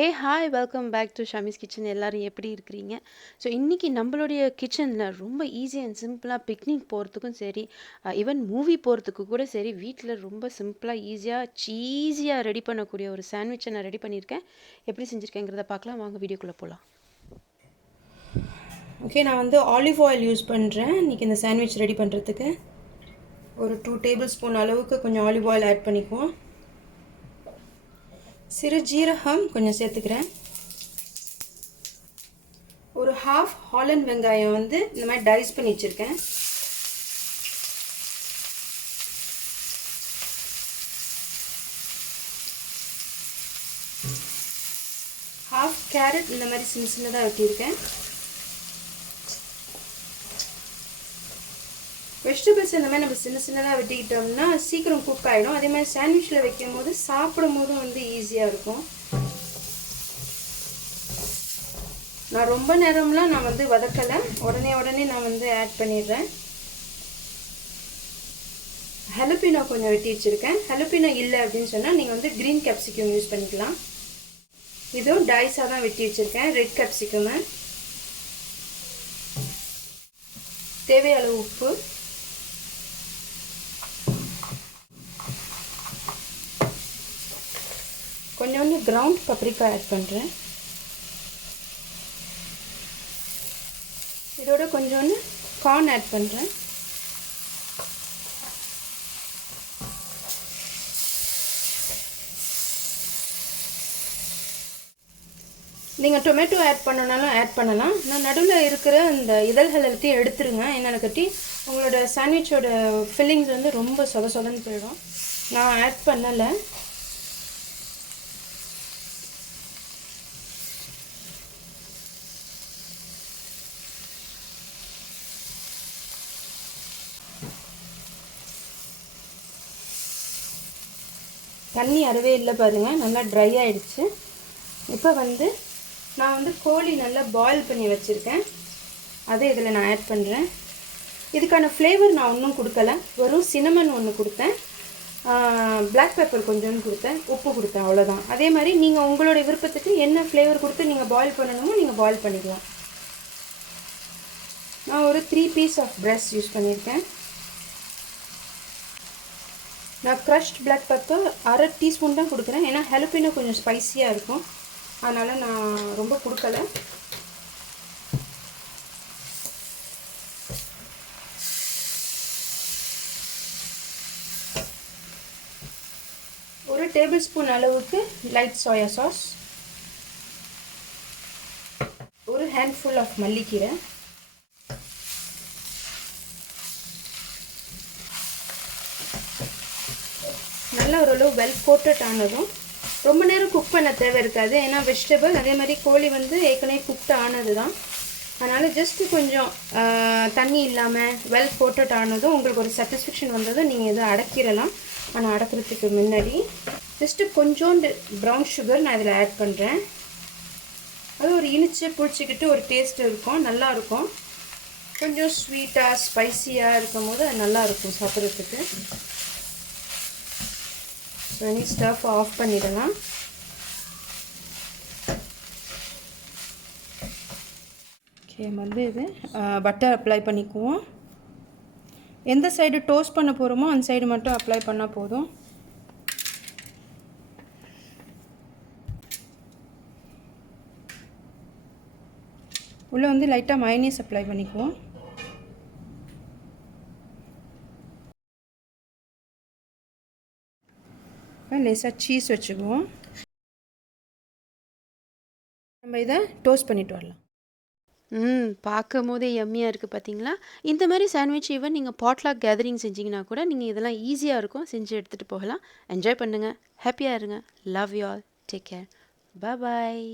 Hey hi welcome back to Shamee's kitchen. எல்லாரும் எப்படி இருக்கிறீங்க? ஸோ இன்றைக்கி நம்மளுடைய கிச்சனில் ரொம்ப ஈஸி அண்ட் சிம்பிளாக பிக்னிக் போகிறதுக்கும் சரி, ஈவன் மூவி போகிறதுக்கு கூட சரி, வீட்டில் ரொம்ப சிம்பிளாக சீஸியாக ரெடி பண்ணக்கூடிய ஒரு சாண்ட்விச்சை நான் ரெடி பண்ணியிருக்கேன். எப்படி செஞ்சுருக்கேங்கிறத பார்க்கலாம். வாங்க வீடியோக்குள்ளே போகலாம். ஓகே, நான் வந்து ஆலிவ் ஆயில் யூஸ் பண்ணுறேன் இன்றைக்கி இந்த சாண்ட்விச் ரெடி பண்ணுறதுக்கு. ஒரு 2 டேபிள் ஸ்பூன் அளவுக்கு கொஞ்சம் ஆலிவ் ஆயில் ஆட் பண்ணிக்குவோம். சிறு ஜீரகம் கொஞ்சம் சேர்த்துக்கிறேன். ஒரு ஹாஃப் ஹாலண்ட் வெங்காயம் வந்து இந்த மாதிரி டைஸ் பண்ணி வச்சுருக்கேன். ஹாஃப் கேரட் இந்த மாதிரி சின்ன சின்னதாக வெட்டியிருக்கேன். வெஜிடபிள்ஸ் இந்த மாதிரி நம்ம சின்ன சின்னதாக வெட்டிக்கிட்டோம்னா சீக்கிரம் குக் ஆகிடும். அதே மாதிரி சாண்ட்விச்சில் வைக்கும் போது சாப்பிடும் போதும் வந்து ஈஸியாக இருக்கும். நான் ரொம்ப நேரம்லாம் நான் வந்து வதக்கலை, உடனே நான் வந்து ஆட் பண்ணிடுறேன். ஹலப்பினோ கொஞ்சம் வெட்டி வச்சுருக்கேன். ஹலப்பினோ இல்லை அப்படின்னு சொன்னால் நீங்கள் வந்து க்ரீன் கேப்சிகம் யூஸ் பண்ணிக்கலாம். இதுவும் டைஸாக தான் வெட்டி வச்சுருக்கேன். ரெட் கேப்சிகம், தேவையான அளவு உப்பு, கொஞ்சோண்டு கிரவுண்ட் பப்ரிக்கா ஆட் பண்ணுறேன். இதோட கொஞ்சோண்டு கார்ன் ஆட் பண்ணுறேன். நீங்கள் டொமேட்டோ ஆட் பண்ணனாலும் ஆட் பண்ணலாம். நான் நடுவில் இருக்கிற இந்த இதழ்கள் எல்லாத்தையும் எடுத்துருங்க. என்னால் கட்டி உங்களோட சாண்ட்விச்சோட ஃபில்லிங்ஸ் வந்து ரொம்ப சொதன்னு போயிடும். நான் ஆட் பண்ணலை. தண்ணி அறவே இல்லை பாருங்கள், நல்லா ட்ரை ஆகிடுச்சு. இப்போ வந்து நான் வந்து கோழி நல்லா பாயில் பண்ணி வச்சுருக்கேன், அதை இதில் நான் ஆட் பண்ணுறேன். இதுக்கான ஃப்ளேவர் நான் ஒன்றும் கொடுக்கல, வெறும் சினமன் ஒன்று கொடுத்தேன், பிளாக் பெப்பர் கொஞ்சோன்னு கொடுத்தேன், உப்பு கொடுத்தேன், அவ்வளோதான். அதே மாதிரி நீங்கள் உங்களுடைய விருப்பத்துக்கு என்ன ஃப்ளேவர் கொடுத்து நீங்கள் பாயில் பண்ணணுமோ நீங்கள் பாயில் பண்ணிக்கலாம். நான் ஒரு 3 பீஸ் ஆஃப் பிரெஸ்ட் யூஸ் பண்ணியிருக்கேன். நான் க்ரஷ்ட் பிளாக் பெப்பர் அரை டீஸ்பூன் தான் கொடுக்குறேன், ஏன்னா ஹலப்பினோ கொஞ்சம் ஸ்பைஸியாக இருக்கும், அதனால் நான் ரொம்ப கொடுக்கலை. ஒரு டேபிள் ஸ்பூன் அளவுக்கு லைட் சோயா சாஸ், ஒரு ஹேண்ட்ஃபுல் ஆஃப் மல்லிக்கீரை, நல்லா ஓரளவு வெல் கோட்டட் ஆனதும், ரொம்ப நேரம் குக் பண்ண தேவை இருக்காது, ஏன்னா வெஜிடபிள் அதே மாதிரி கோழி வந்து ஏற்கனவே குக்ட் ஆனது தான். அதனால் ஜஸ்ட்டு கொஞ்சம் தண்ணி இல்லாமல் வெல் கோட்டட் ஆனதும் உங்களுக்கு ஒரு சாட்டிஸ்ஃபேக்ஷன் வந்ததும் நீங்கள் இதை அடக்கிடலாம். ஆனால் அடக்கிறதுக்கு முன்னாடி ஜஸ்ட்டு கொஞ்சோண்டு ப்ரௌன் சுகர் நான் இதில் ஆட் பண்ணுறேன். அது ஒரு இனிச்சு பிடிச்சிக்கிட்டு ஒரு டேஸ்ட் இருக்கும், நல்லாயிருக்கும். கொஞ்சம் ஸ்வீட்டாக ஸ்பைஸியாக இருக்கும் போது அது நல்லாயிருக்கும் சாப்பிட்றதுக்கு. இனி ஸ்டவ் ஆஃப் பண்ணிடலாம். ஓகே, வந்து இது பட்டர் அப்ளை பண்ணிக்குவோம். எந்த சைடு டோஸ்ட் பண்ண போகிறோமோ அந்த சைடு மட்டும் அப்ளை பண்ணால் போதும். உள்ளே வந்து லைட்டாக மயோனீஸ் அப்ளை பண்ணிக்குவோம். லேசாக சீஸ் வச்சுக்குவோம். நம்ம இதை டோஸ்ட் பண்ணிட்டு வரலாம். பார்க்கும் போதே எம்மியாக இருக்குது பார்த்தீங்களா? இந்த மாதிரி சாண்ட்விச் ஈவன் நீங்கள் பாட்லாக் கேதரிங் செஞ்சிங்கன்னா கூட நீங்கள் இதெல்லாம் ஈஸியாக இருக்கும், செஞ்சு எடுத்துகிட்டு போகலாம். என்ஜாய் பண்ணுங்கள், ஹாப்பியாக இருங்க. Love you all, take care, bye.